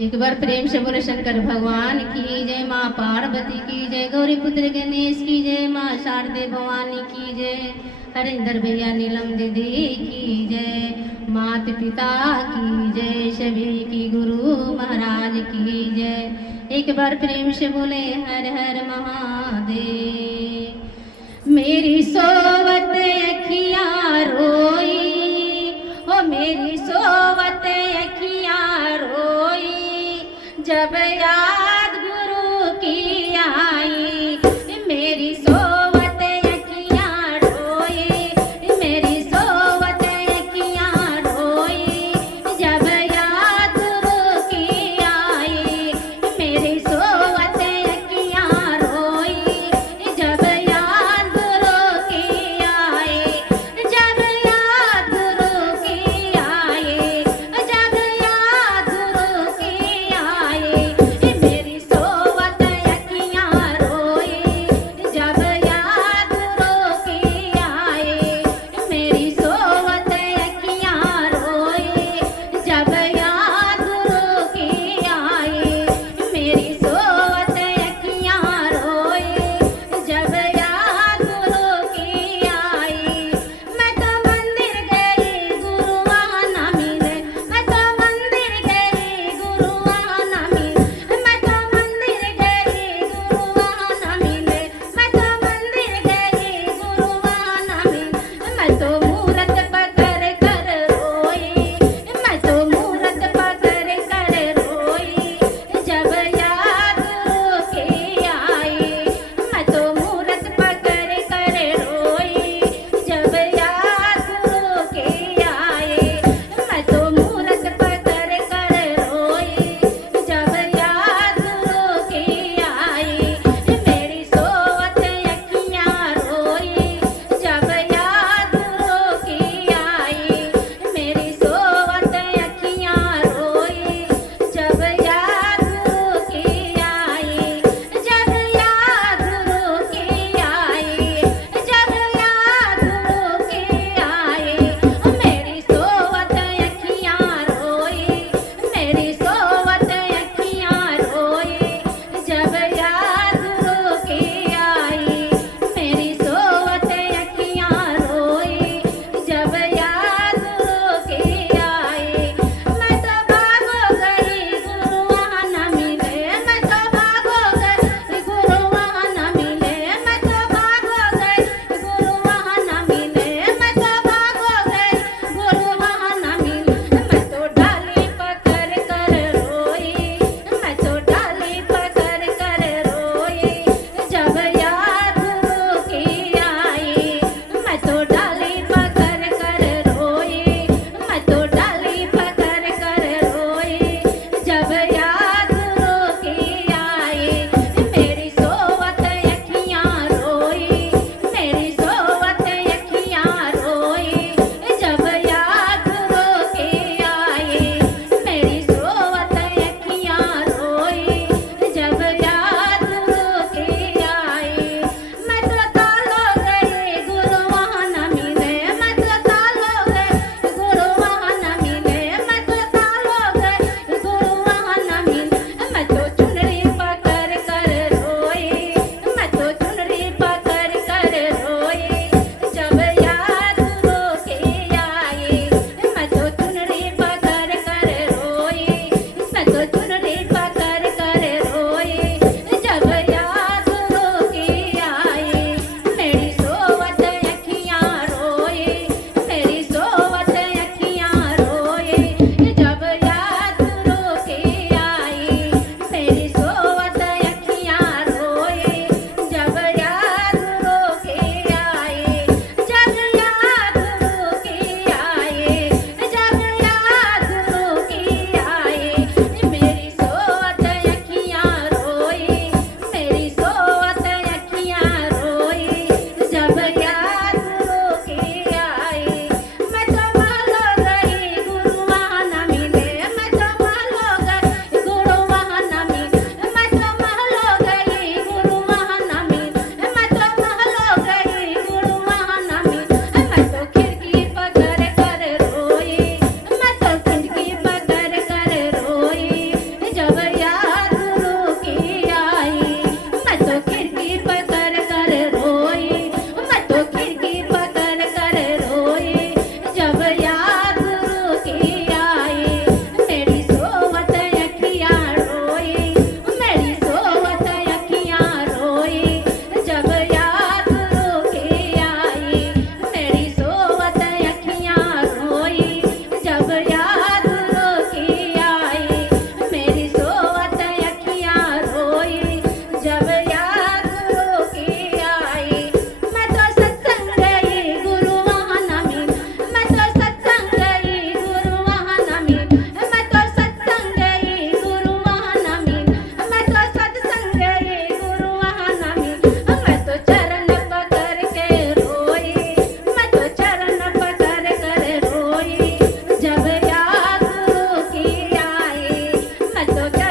एक बार प्रेम से बोले शंकर भगवान की जय, माँ पार्वती की जय, गौरी पुत्र गणेश की जय, माँ शारदे भवानी की जय, हरिंदर भैया नीलम दीदी की जय, माता पिता की जय, सभी की गुरु महाराज की जय। एक बार प्रेम से बोले हर हर महादेव। मेरी सोवत अखियाँ रोई, ओ मेरी सोवत अखियाँ रोई, जब याद गुरु की आई। मेरी सोवत अखियाँ रोई, मेरी सोवत अखियाँ रोई, जब याद गुरु की आई। मेरी सोवत अखियाँ रोई, जब याद गुरु की आई, जब याद गुरु की आई, जब याद गुरु की आई। मेरी सोवत अखियाँ रोई, जब याद गुरु की आई। मेरी सोवत अखियाँ रोई, जब याद गुरु की आई। मेरी सोवत अखियाँ रोई, जब याद गुरु की आई। मैं तो मंदिर गई गुरु वहाँ न मिले, मैं तो मंदिर गई गुरु वहाँ न मिले, मैं तो मंदिर गई गुरु वहाँ न मिले, मैं तो मंदिर गई गुरु वहाँ न मिले। मैं तो मूरत पकड़ कर रोई, मैं तो मूरत पकड़ कर रोई, जब याद गुरु की आई। मैं तो मूरत पकड़ कर रोई, जब याद गुरु की आई। मैं तो मूरत पकड़ कर रोई, जब याद गुरु की आई। मेरी सोवत अखियाँ रोई, जब याद गुरु की आई। मेरी सोवत अखियाँ रोई, जब याद गुरु की आई। जब याद गुरु की आई, जब याद गुरु की आई। मेरी सोवत अखियाँ रोई, मेरी सोवत अखियाँ रोई, जब याद गुरु की आई। मेरी सोवत अखियाँ रोई, जब याद गुरु की आई। मैं तो भागो गई गुरु वहाँ न मिले, मैं तो भागो गई गुरु वहाँ न मिले, मैं तो भागो गई गुरु वहाँ न मिले, मैं तो भागो गई गुरु वहाँ न मिले। मैं तो डाली पकड़ कर रोई, मैं तो डाली पकड़ कर रोई, जब याद गुरु की आई। मैं तो डाली पकड़ कर रोई, मैं तो डाली पकड़ कर रोई, जब याद गुरु की आई। मेरी सोवत अखियाँ रोई, मेरी सोवत अखियाँ रोई, जब याद गुरु की आई। मेरी सोवत अखियाँ रोई, जब याद गुरु की आई। मैं तो तालो गई गुरु वहाँ न मिले, मैं तो तालो गई गुरु वहाँ न मिले, मैं तो तालो गई गुरु वहाँ न तो